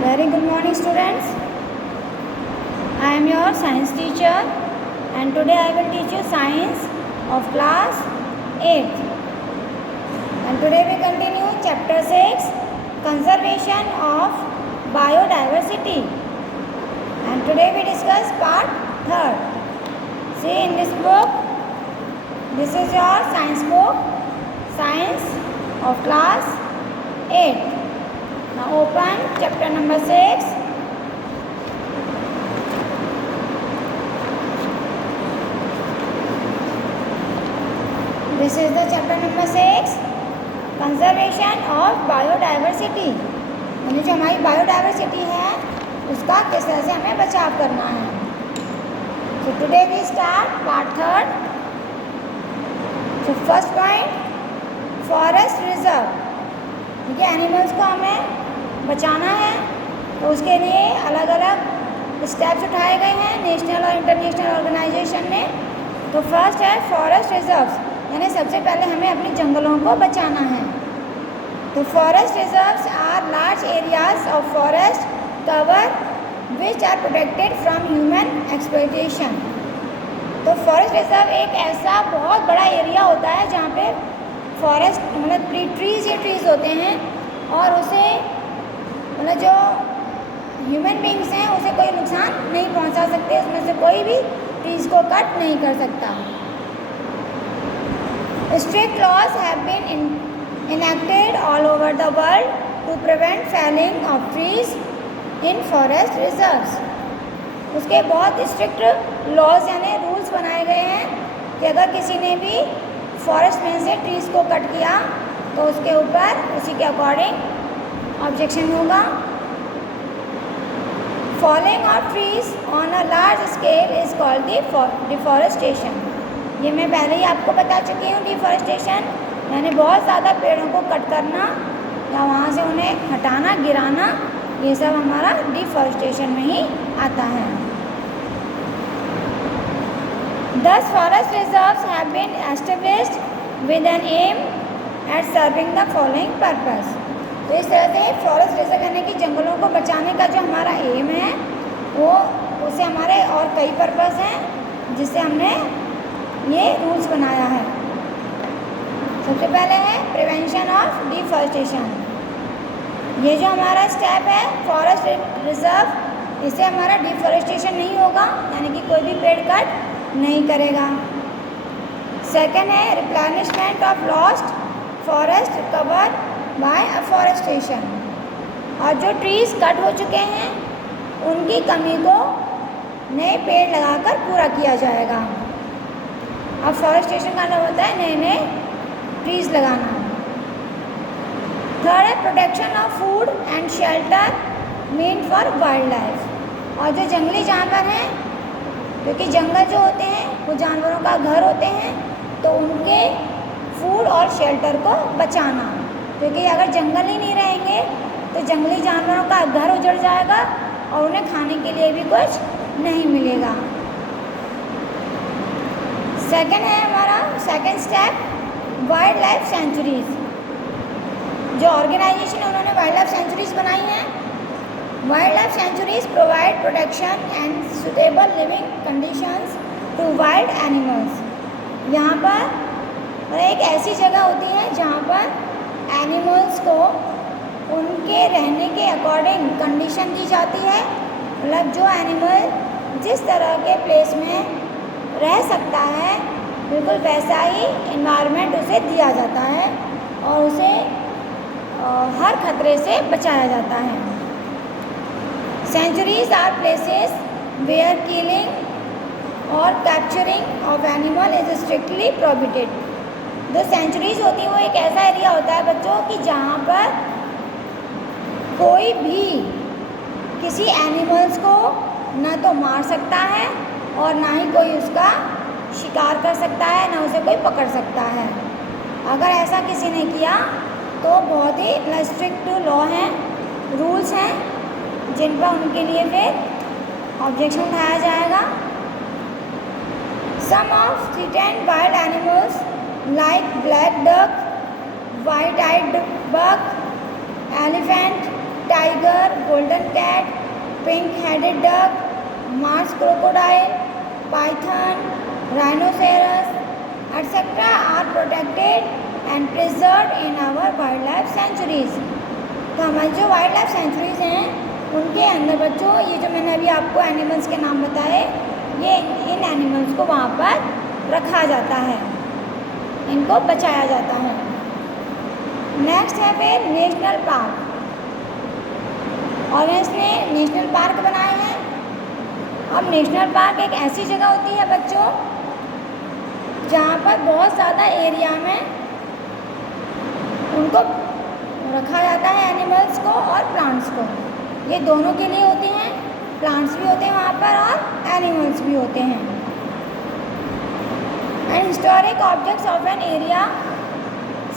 Very good morning, students. I am your science teacher and today I will teach you science of class 8th. And today we continue chapter 6, conservation of biodiversity. And today we discuss part 3rd. See in this book, this is your science book, science of class 8th. Now open chapter number 6. This is the chapter number 6, conservation of biodiversity. यानी जो हमारी biodiversity है उसका किस तरह से हमें बचाव करना है. So today we start part 3rd. So first point, forest reserve. ठीक है, एनिमल्स को हमें बचाना है तो उसके लिए अलग अलग स्टेप्स उठाए गए हैं नेशनल और इंटरनेशनल ऑर्गेनाइजेशन ने. तो फर्स्ट है फॉरेस्ट रिजर्व्स, यानी सबसे पहले हमें अपने जंगलों को बचाना है. तो forest reserves are large areas of forest cover which are protected from human exploitation. तो फॉरेस्ट रिजर्व एक ऐसा बहुत बड़ा एरिया होता है जहाँ पे फॉरेस्ट मतलब ट्रीज़ होते हैं और उसे मतलब जो ह्यूमन बींग्स हैं उसे कोई नुकसान नहीं पहुंचा सकते, उसमें से कोई भी ट्रीज़ को कट नहीं कर सकता. Strict laws have been enacted all over the world to prevent felling of trees in forest reserves. उसके बहुत स्ट्रिक्ट लॉज यानी रूल्स बनाए गए हैं कि अगर किसी ने भी फॉरेस्ट में से ट्रीज़ को कट किया तो उसके ऊपर उसी के अकॉर्डिंग ऑब्जेक्शन होगा. Falling of trees on a large scale is called deforestation. ये मैं पहले ही आपको बता चुकी हूँ. डिफॉरेस्टेशन यानी बहुत ज़्यादा पेड़ों को कट करना या वहाँ से उन्हें हटाना, गिराना, ये सब हमारा डिफॉरेस्टेशन में ही आता है. 10 forest reserves have been established with an aim at serving the following purpose. तो इस तरह से फॉरेस्ट रिजर्व यानी कि जंगलों को बचाने का जो हमारा एम है वो उसे हमारे और कई पर्पस हैं जिससे हमने ये रूल्स बनाया है. सबसे पहले है प्रिवेंशन ऑफ डिफॉरेस्टेशन. ये जो हमारा स्टेप है फॉरेस्ट रिजर्व, इससे हमारा डिफॉरेस्टेशन नहीं होगा यानी कि कोई भी पेड़ कट नहीं करेगा. सेकेंड है replenishment of lost forest cover by afforestation. और जो ट्रीज़ कट हो चुके हैं उनकी कमी को नए पेड़ लगाकर पूरा किया जाएगा. अब फॉरेस्टेशन का मतलब होता है नए नए ट्रीज़ लगाना. थर्ड है protection of food and shelter mean for wild life. और जो जंगली जानवर हैं, क्योंकि जंगल जो होते हैं वो जानवरों का घर होते हैं, तो उनके फूड और शेल्टर को बचाना. क्योंकि अगर जंगल ही नहीं रहेंगे तो जंगली जानवरों का घर उजड़ जाएगा और उन्हें खाने के लिए भी कुछ नहीं मिलेगा. सेकंड है हमारा second step wildlife sanctuaries. जो ऑर्गेनाइजेशन उन्होंने वाइल्ड लाइफ सेंचुरीज़ बनाई हैं. Wildlife sanctuaries provide protection and suitable living conditions to wild animals. यहाँ पर एक ऐसी जगह होती है जहाँ पर एनिमल्स को उनके रहने के अकॉर्डिंग कंडीशन दी जाती है. मतलब जो एनिमल जिस तरह के प्लेस में रह सकता है बिल्कुल वैसा ही इन्वायरमेंट उसे दिया जाता है और उसे हर खतरे से बचाया जाता है. Sanctuaries are places where killing or capturing of animal is strictly prohibited. जो सेंचुरीज होती हैं वो एक ऐसा एरिया होता है बच्चों कि जहाँ पर कोई भी किसी एनिमल्स को ना तो मार सकता है और ना ही कोई उसका शिकार कर सकता है, ना उसे कोई पकड़ सकता है. अगर ऐसा किसी ने किया तो बहुत ही स्ट्रिक्ट लॉ हैं, रूल्स हैं जिन पर उनके लिए फिर ऑब्जेक्शन उठाया जाएगा. Some of threatened wild animals like black duck, white-eyed buck, elephant, tiger, golden cat, pink headed duck, marsh crocodile, python, rhinoceros etc. are protected and preserved in our wildlife sanctuaries. तो हमारी जो wild life sanctuaries हैं उनके अंदर बच्चों ये जो मैंने अभी आपको एनिमल्स के नाम बताए, ये इन एनिमल्स को वहाँ पर रखा जाता है, इनको बचाया जाता है। नेक्स्ट है फिर नेशनल पार्क। और इसने नेशनल पार्क बनाए हैं। अब नेशनल पार्क एक ऐसी जगह होती है बच्चों जहाँ पर बहुत ज़्यादा एरिया में उनको रखा जाता है, एनिमल्स को और प्लांट्स को। ये दोनों के लिए होते हैं, प्लांट्स भी होते हैं वहाँ पर और एनिमल्स भी होते हैं। And historic objects of an area,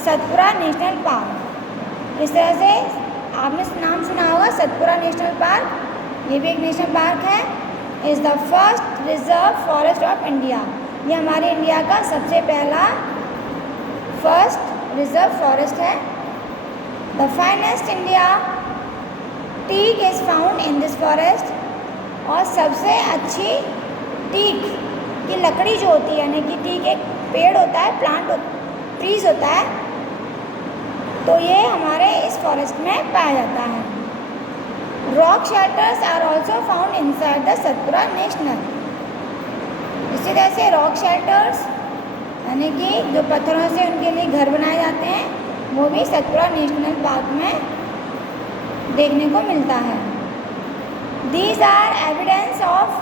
Satpura national park. इस तरह से आपने नाम सुना होगा सतपुरा नेशनल पार्क, ये भी एक नेशनल पार्क है। Is the first reserve forest of India. ये हमारे इंडिया का सबसे पहला फर्स्ट रिजर्व फॉरेस्ट है। The finest India teak is found in this forest. और सबसे अच्छी टीक की लकड़ी जो होती है, यानी कि टीक एक पेड़ होता है, ट्रीज होता है, तो ये हमारे इस फॉरेस्ट में पाया जाता है। Rock shelters are also found inside the Satpura national. इसी तरह से रॉक शेल्टर्स यानी कि जो पत्थरों से उनके लिए घर बनाए जाते हैं, वो भी सतपुरा नेशनल पार्क में देखने को मिलता है। These are evidence of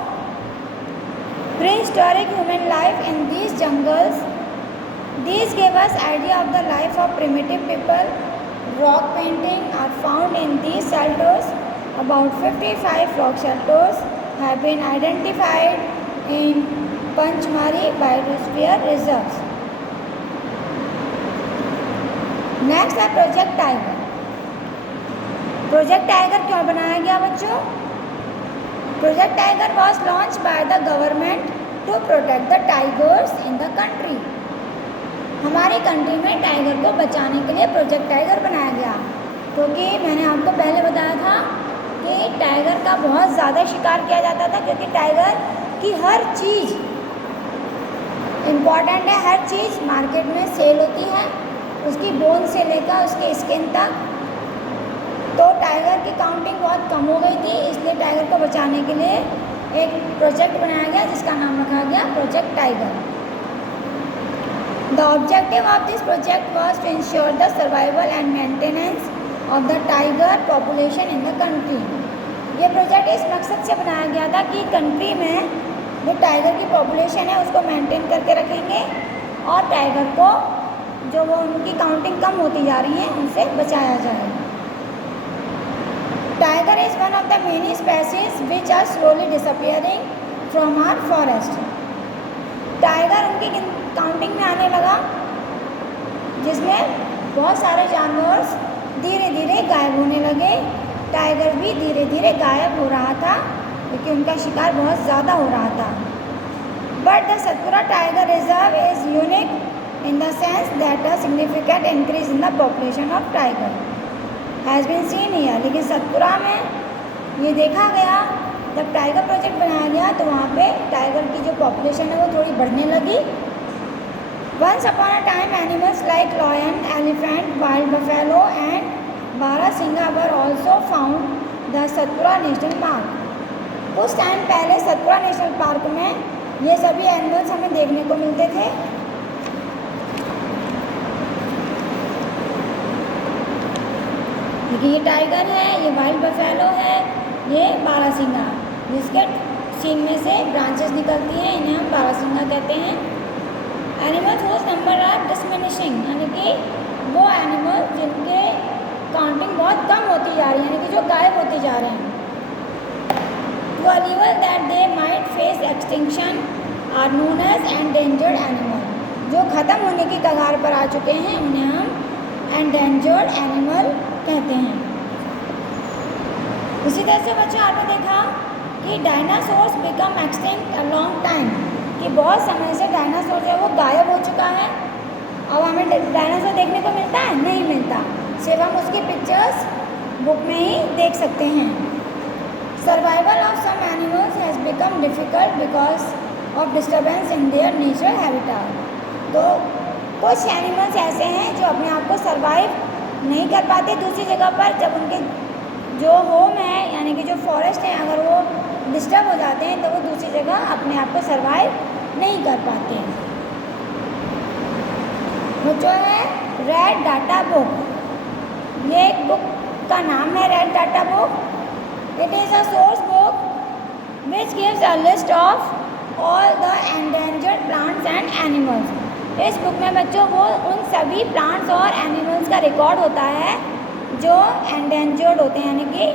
prehistoric human life in these jungles. These gave us idea of the life of primitive people. Rock painting are found in these shelters. About 55 rock shelters have been identified in Panchmari Biosphere Reserves. Next है project tiger. Project tiger क्यों बनाया गया बच्चों? Project tiger was launched by the government to protect the tigers in the country. हमारी country में tiger को बचाने के लिए प्रोजेक्ट टाइगर बनाया गया, क्योंकि मैंने आपको पहले बताया था कि टाइगर का बहुत ज़्यादा शिकार किया जाता था, क्योंकि टाइगर की हर चीज़ इम्पॉर्टेंट है, हर चीज़ मार्केट में सेल होती है, उसकी बोन से लेकर उसकी स्किन तक। तो टाइगर की काउंटिंग बहुत कम हो गई थी, इसलिए टाइगर को बचाने के लिए एक प्रोजेक्ट बनाया गया जिसका नाम रखा गया project tiger. The objective of this project was to ensure the survival and maintenance of the tiger population in the country. ये प्रोजेक्ट इस मकसद से बनाया गया था कि कंट्री में जो टाइगर की पॉपुलेशन है उसको मेंटेन करके रखेंगे और टाइगर को जो वो उनकी काउंटिंग कम होती जा रही है उनसे बचाया जाए। Tiger is one of the many species which are slowly disappearing from our forest. Tiger उनकी काउंटिंग में आने लगा, जिसमें बहुत सारे जानवर धीरे धीरे गायब होने लगे। टाइगर भी धीरे धीरे गायब हो रहा था क्योंकि उनका शिकार बहुत ज़्यादा हो रहा था। But the Satpura tiger reserve is unique in the sense that a significant increase in the population of tiger has been seen here. लेकिन सतपुरा में ये देखा गया, जब टाइगर प्रोजेक्ट बनाया गया तो वहाँ पे टाइगर की जो पॉपुलेशन है वो थोड़ी बढ़ने लगी। Once upon a time, animals like lion, elephant, wild buffalo and Barasingha were also found the Satpura National Park. कुछ टाइम पहले सतपुरा नेशनल पार्क में ये सभी एनिमल्स हमें देखने को मिलते थे। ये टाइगर है, ये वाइल्ड बफेलो है, ये बारासिंगा, जिसके सींग में से ब्रांचेस निकलती हैं, इन्हें हम बारासिंगा कहते हैं। एनिमल्स हुज नंबर आर डिसमिनिशिंग, यानी कि वो एनिमल जिनके काउंटिंग बहुत कम होती जा रही है, यानी कि जो गायब होते जा रहे हैं। To a level that they might face extinction are known as endangered animal. जो ख़त्म होने की कगार पर आ चुके हैं उन्हें हम एंडेंजर्ड एनिमल कहते हैं। इसी तरह से बच्चों आपने देखा कि dinosaurs become extinct a long time, कि बहुत समय से डायनासोर जो है वो गायब हो चुका है। अब हमें डायनासोर देखने को मिलता है? नहीं मिलता, सिर्फ हम उसकी पिक्चर्स बुक में ही देख सकते हैं। Survival of some animals has become difficult because of disturbance in their natural habitat. तो कुछ एनिमल्स ऐसे हैं जो अपने आप को सर्वाइव नहीं कर पाते दूसरी जगह पर, जब उनके जो होम है यानी कि जो फॉरेस्ट है अगर वो डिस्टर्ब हो जाते हैं तो वो दूसरी जगह अपने आप को सर्वाइव नहीं कर पाते हैं। वो जो है रेड डाटा बुक, ये एक बुक का नाम है red data book. It is a source book which gives a list of all the endangered plants and animals. इस बुक में बच्चों वो उन सभी प्लांट्स और एनिमल्स का रिकॉर्ड होता है जो एंडेंजर्ड होते हैं यानी कि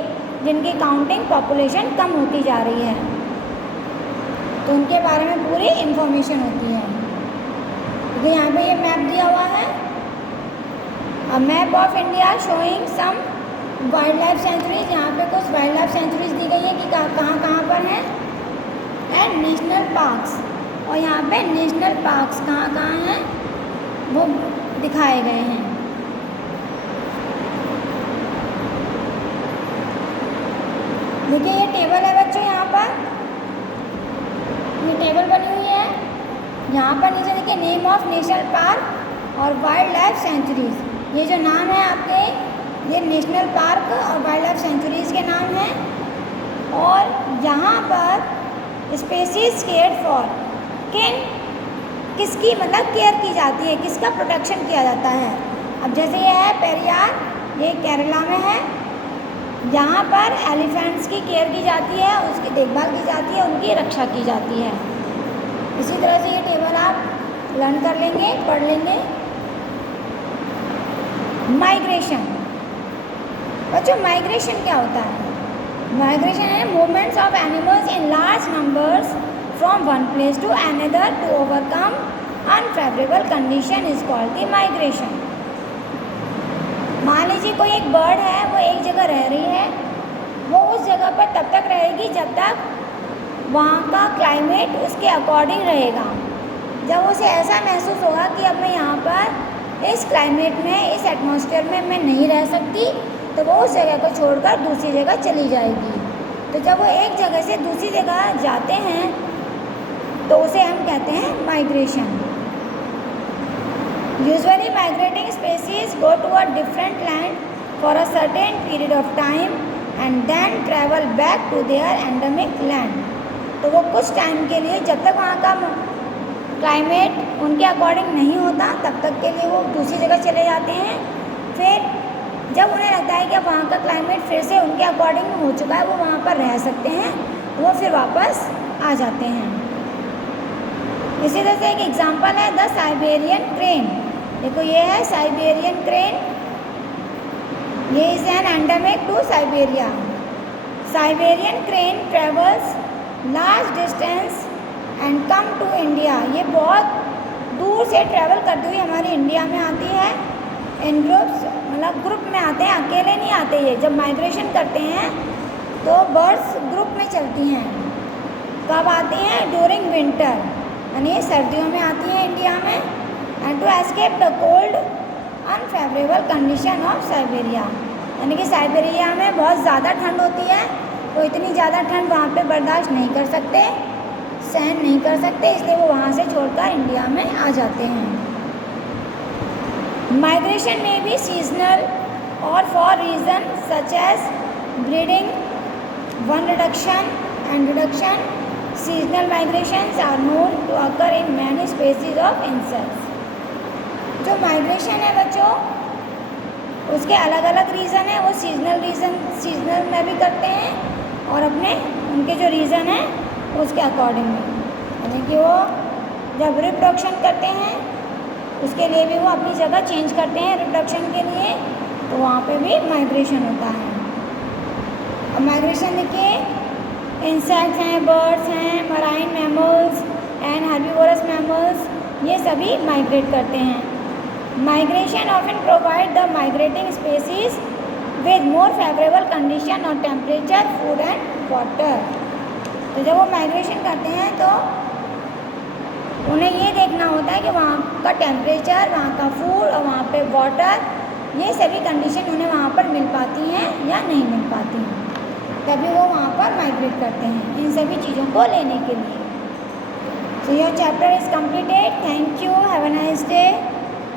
जिनकी काउंटिंग पॉपुलेशन कम होती जा रही है, तो उनके बारे में पूरी इंफॉर्मेशन होती है। तो यहाँ पे ये मैप दिया हुआ है, a map of India showing some wildlife sanctuaries. यहाँ पे कुछ वाइल्ड लाइफ सेंचुरीज दी गई है कि कहाँ पर हैं, एंड नेशनल पार्क्स, और यहाँ पे नेशनल पार्क्स कहाँ हैं वो दिखाए गए हैं। देखिए ये टेबल है बच्चों, यहाँ पर ये टेबल बनी हुई है। यहाँ पर नीचे देखिए नेम ऑफ नेशनल पार्क और वाइल्ड लाइफ सेंचुरीज, ये जो नाम है आपके ये नेशनल पार्क और वाइल्ड लाइफ सेंचुरीज के नाम हैं। और यहाँ पर स्पेसीज केयर्ड फॉर, किसकी मतलब केयर की जाती है, किसका प्रोटेक्शन किया जाता है। अब जैसे ये है पेरियार, ये केरला में है, यहाँ पर एलिफेंट्स की केयर की जाती है, उसकी देखभाल की जाती है, उनकी रक्षा की जाती है। इसी तरह से ये टेबल आप लर्न कर लेंगे, पढ़ लेंगे। माइग्रेशन, बच्चों माइग्रेशन क्या होता है? माइग्रेशन है movements of animals in large numbers from one place to another to overcome unfavourable condition is called the migration. मान लीजिए कोई एक बर्ड है, वो एक जगह रह रही है, वो उस जगह पर तब तक रहेगी जब तक वहाँ का क्लाइमेट उसके अकॉर्डिंग रहेगा। जब उसे ऐसा महसूस होगा कि अब मैं यहाँ पर इस क्लाइमेट में, इस एटमॉस्फेयर में मैं नहीं रह सकती, तो वो उस जगह को छोड़कर दूसरी जगह चली जाएगी। तो जब वो एक जगह से दूसरी जगह जाते हैं तो उसे हम कहते हैं migration. Usually migrating species go to a different land for a certain period of time and then travel back to their endemic land. तो वो कुछ टाइम के लिए, जब तक वहाँ का क्लाइमेट उनके अकॉर्डिंग नहीं होता तब तक के लिए वो दूसरी जगह चले जाते हैं। फिर जब उन्हें लगता है कि अब वहाँ का क्लाइमेट फिर से उनके अकॉर्डिंग हो चुका है, वो वहाँ पर रह सकते हैं, तो वो फिर वापस आ जाते हैं। इसी तरह से एक एग्जांपल है द साइबेरियन क्रेन। देखो ये है साइबेरियन क्रेन, ये is an endemic to Siberia. Siberian crane travels large distance and come to India. ये बहुत दूर से ट्रैवल करती हुई हमारी इंडिया में आती है। इन ग्रुप्स, मतलब ग्रुप में आते हैं, अकेले नहीं आते। ये जब माइग्रेशन करते हैं तो बर्ड्स ग्रुप में चलती हैं। कब आती हैं? ड्यूरिंग विंटर, यानी सर्दियों में आती है इंडिया में। And to escape the cold unfavourable condition of Siberia, यानी कि साइबेरिया में बहुत ज़्यादा ठंड होती है, तो इतनी ज़्यादा ठंड वहाँ पे बर्दाश्त नहीं कर सकते, सहन नहीं कर सकते, इसलिए वो वहाँ से छोड़कर इंडिया में आ जाते हैं। माइग्रेशन में भी सीजनल और for reason such as breeding, one reduction and reduction. Seasonal migrations are known to occur in many species of insects. जो माइग्रेशन है बच्चों, उसके अलग अलग रीज़न है। वो सीजनल में भी करते हैं और अपने उनके जो रीज़न है उसके अकॉर्डिंग में, यानी कि वो जब रिप्रोडक्शन करते हैं उसके लिए भी वो अपनी जगह चेंज करते हैं रिप्रोडक्शन के लिए, तो वहाँ पे भी माइग्रेशन होता है। अब माइग्रेशन देखिए, इंसेक्ट्स हैं, बर्ड्स हैं, marine mammals and herbivorous mammals, ये सभी माइग्रेट करते हैं। Migration often provide the migrating species with more favourable condition और टेम्परेचर, फूड एंड वाटर। तो जब वो माइग्रेशन करते हैं तो उन्हें ये देखना होता है कि वहाँ का टेम्परेचर, वहाँ का फूड और वहाँ पे वाटर ये सभी कंडीशन उन्हें वहाँ पर मिल पाती हैं या नहीं मिल पाती हैं, तभी वो वहाँ पर माइग्रेट करते हैं इन सभी चीज़ों को लेने के लिए। So your chapter is completed.